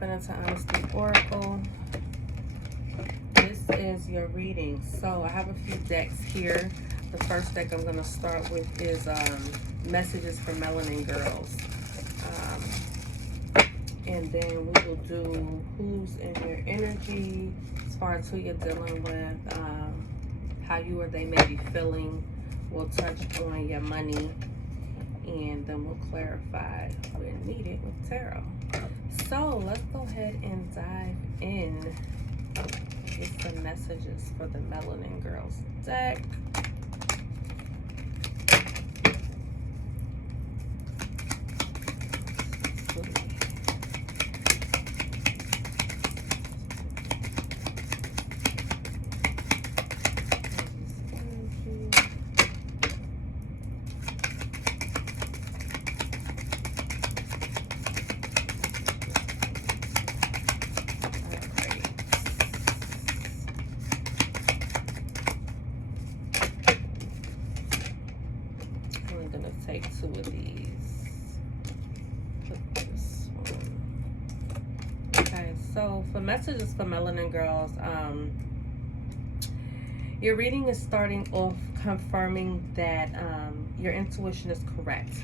tapping into Honesty Oracle. This is your reading. So I have a few decks here. The first deck I'm going to start with is Messages for Melanin Girls. And then we will do who's in your energy as far as who you're dealing with, how you or they may be feeling. We'll touch on your money, and then we'll clarify when needed with tarot. So let's go ahead and dive in with some messages for the Melanin Girls deck. Take two of these. Put this one. Okay, so for messages for Melanin Girls, your reading is starting off confirming that your intuition is correct.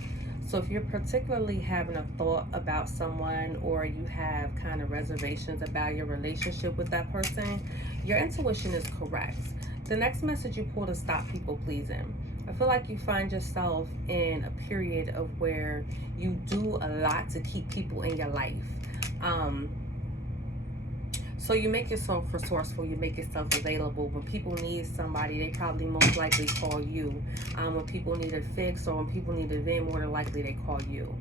So if you're particularly having a thought about someone, or you have kind of reservations about your relationship with that person, your intuition is correct. The next message you pulled is stop people pleasing. I feel like you find yourself in a period of where you do a lot to keep people in your life. So you make yourself resourceful, you make yourself available. When people need somebody, they probably most likely call you. When people need a fix, or when people need a vent, more than likely they call you.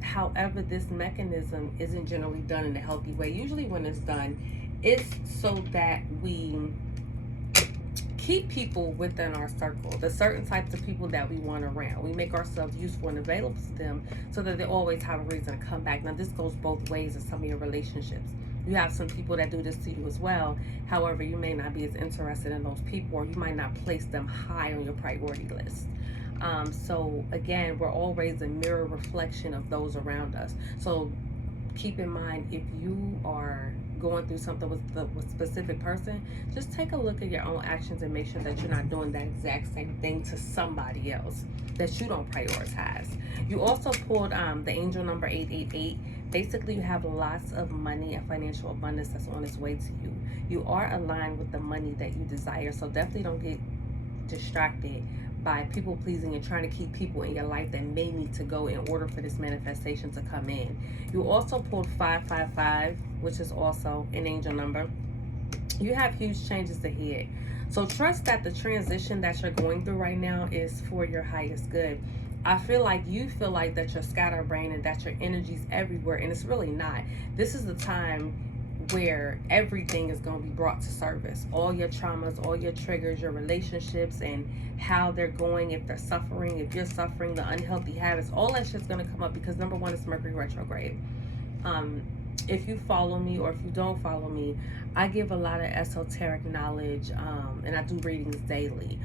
However, this mechanism isn't generally done in a healthy way. Usually when it's done, it's so that we keep people within our circle, the certain types of people that we want around. We make ourselves useful and available to them so that they always have a reason to come back. Now, this goes both ways in some of your relationships. You have some people that do this to you as well. However, you may not be as interested in those people, or you might not place them high on your priority list. So again, we're always a mirror reflection of those around us. So keep in mind, if you are going through something with a specific person, just take a look at your own actions and make sure that you're not doing that exact same thing to somebody else that you don't prioritize. You also pulled the angel number 888. Basically, you have lots of money and financial abundance that's on its way to you. You are aligned with the money that you desire, so definitely don't get distracted by people pleasing and trying to keep people in your life that may need to go in order for this manifestation to come in. You also pulled 555, which is also an angel number. You have huge changes ahead. So trust that the transition that you're going through right now is for your highest good. I feel like you feel like that you're scatterbrained and that your energy's everywhere, and it's really not. This is the time where everything is going to be brought to service. All your traumas, all your triggers, your relationships, and how they're going, if they're suffering, if you're suffering, the unhealthy habits, all that shit's going to come up, because number one, it's Mercury retrograde. If you follow me, or if you don't follow me, I give a lot of esoteric knowledge, and I do readings daily,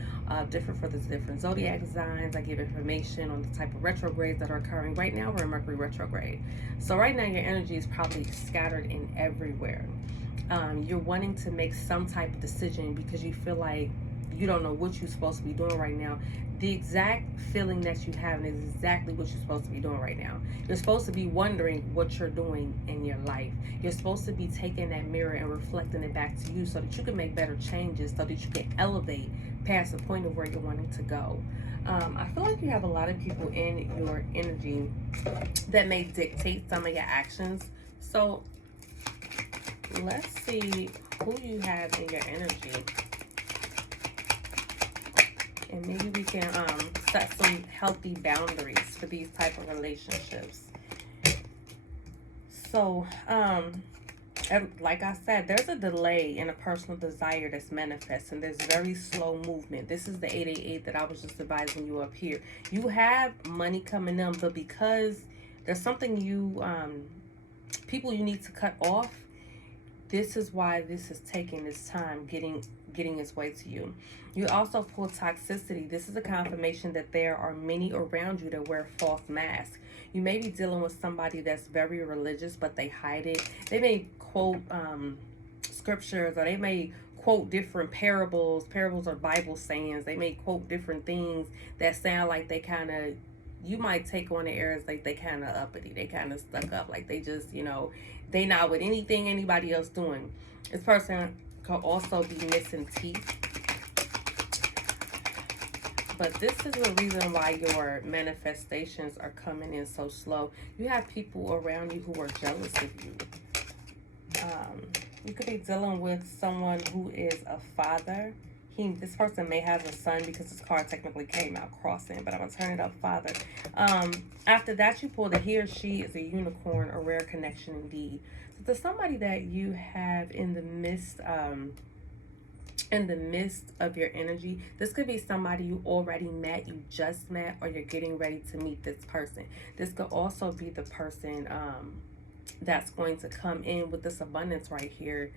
different for the different zodiac signs. I give information on the type of retrogrades that are occurring. Right now, we're in Mercury retrograde. So right now, your energy is probably scattered in everywhere. You're wanting to make some type of decision because you feel like you don't know what you're supposed to be doing right now. The exact feeling that you have is exactly what you're supposed to be doing right now. You're supposed to be wondering what you're doing in your life. You're supposed to be taking that mirror and reflecting it back to you so that you can make better changes, so that you can elevate past the point of where you're wanting to go. I feel like you have a lot of people in your energy that may dictate some of your actions. So let's see who you have in your energy, and maybe we can set some healthy boundaries for these type of relationships. So, like I said, there's a delay in a personal desire that's manifesting. There's very slow movement. This is the 888 that I was just advising you up here. You have money coming in, but because there's something people you need to cut off, this is why this is taking its time getting its way to you. You also pull toxicity. This is a confirmation that there are many around you that wear false masks. You may be dealing with somebody that's very religious, but they hide it. They may quote scriptures, or they may quote different parables or Bible sayings. They may quote different things that sound like they kind of, you might take on the areas like they kind of uppity, they kind of stuck up, like they just, they not with anything anybody else doing. This person could also be missing teeth. But this is the reason why your manifestations are coming in so slow. You have people around you who are jealous of you. You could be dealing with someone who is a father. This person may have a son, because this card technically came out crossing, but I'm going to turn it up, father. After that, you pull the he or she is a unicorn, a rare connection indeed. So there's somebody that you have in the midst of your energy. This could be somebody you already met, you just met, or you're getting ready to meet this person. This could also be the person that's going to come in with this abundance right here,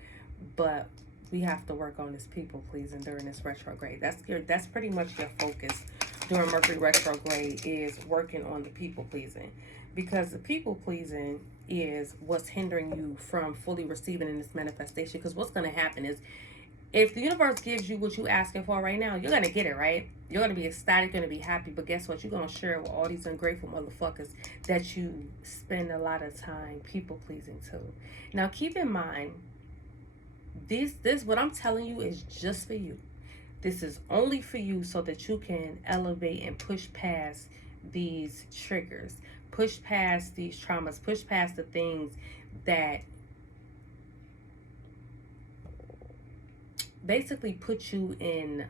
but we have to work on this people pleasing during this retrograde. That's pretty much your focus during Mercury retrograde, is working on the people pleasing, because the people pleasing is what's hindering you from fully receiving in this manifestation. Because what's going to happen is, if the universe gives you what you're asking for right now, you're going to get it, right? You're going to be ecstatic, going to be happy. But guess what? You're going to share it with all these ungrateful motherfuckers that you spend a lot of time people-pleasing to. Now, keep in mind, this what I'm telling you is just for you. This is only for you, so that you can elevate and push past these triggers. Push past these traumas. Push past the things that basically put you in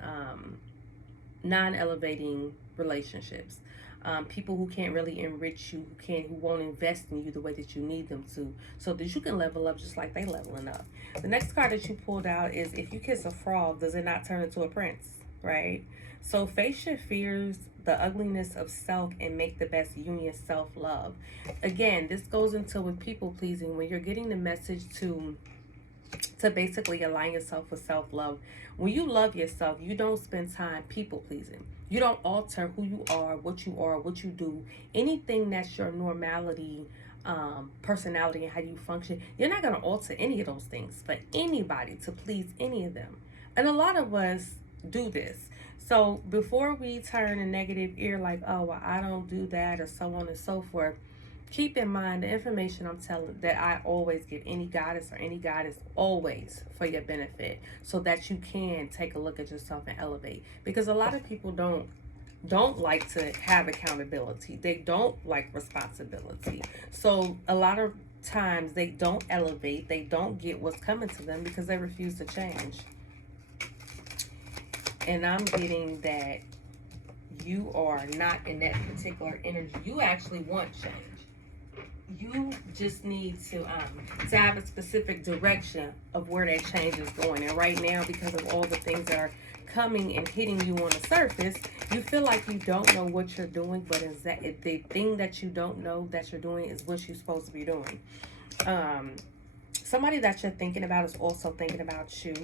non-elevating relationships. People who can't really enrich you, who won't invest in you the way that you need them to, so that you can level up just like they leveling up. The next card that you pulled out is, if you kiss a frog, does it not turn into a prince, right? So face your fears, the ugliness of self, and make the best union, self-love. Again, this goes into with people pleasing, when you're getting the message to basically align yourself with self-love. When you love yourself, you don't spend time people-pleasing. You don't alter who you are, what you do, anything that's your normality, personality, and how you function. You're not going to alter any of those things for anybody to please any of them. And a lot of us do this. So before we turn a negative ear like, oh, well, I don't do that, or so on and so forth, keep in mind the information I'm telling, that I always give any goddess or any goddess, always for your benefit, so that you can take a look at yourself and elevate. Because a lot of people don't like to have accountability. They don't like responsibility. So a lot of times they don't elevate. They don't get what's coming to them because they refuse to change. And I'm getting that you are not in that particular energy. You actually want change. You just need to have a specific direction of where that change is going. And right now, because of all the things that are coming and hitting you on the surface, you feel like you don't know what you're doing, but is that the thing that you don't know that you're doing is what you're supposed to be doing. Somebody that you're thinking about is also thinking about you.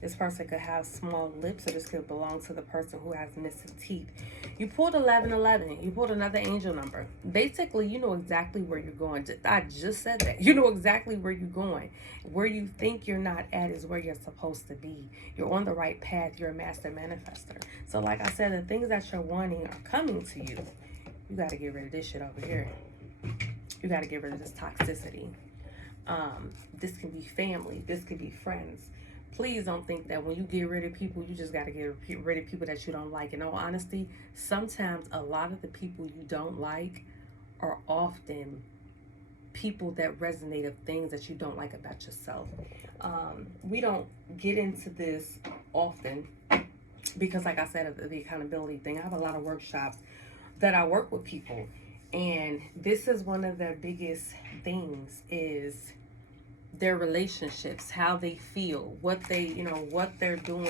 This person could have small lips, or this could belong to the person who has missing teeth. You pulled 1111. You pulled another angel number. Basically, you know exactly where you're going. I just said that. You know exactly where you're going. Where you think you're not at is where you're supposed to be. You're on the right path. You're a master manifester. So like I said, the things that you're wanting are coming to you. You got to get rid of this shit over here. You got to get rid of this toxicity. This can be family. This could be friends. Please don't think that when you get rid of people, you just got to get rid of people that you don't like. In all honesty, sometimes a lot of the people you don't like are often people that resonate of things that you don't like about yourself. We don't get into this often because, like I said, the accountability thing, I have a lot of workshops that I work with people. And this is one of their biggest things, is their relationships, how they feel, what they're doing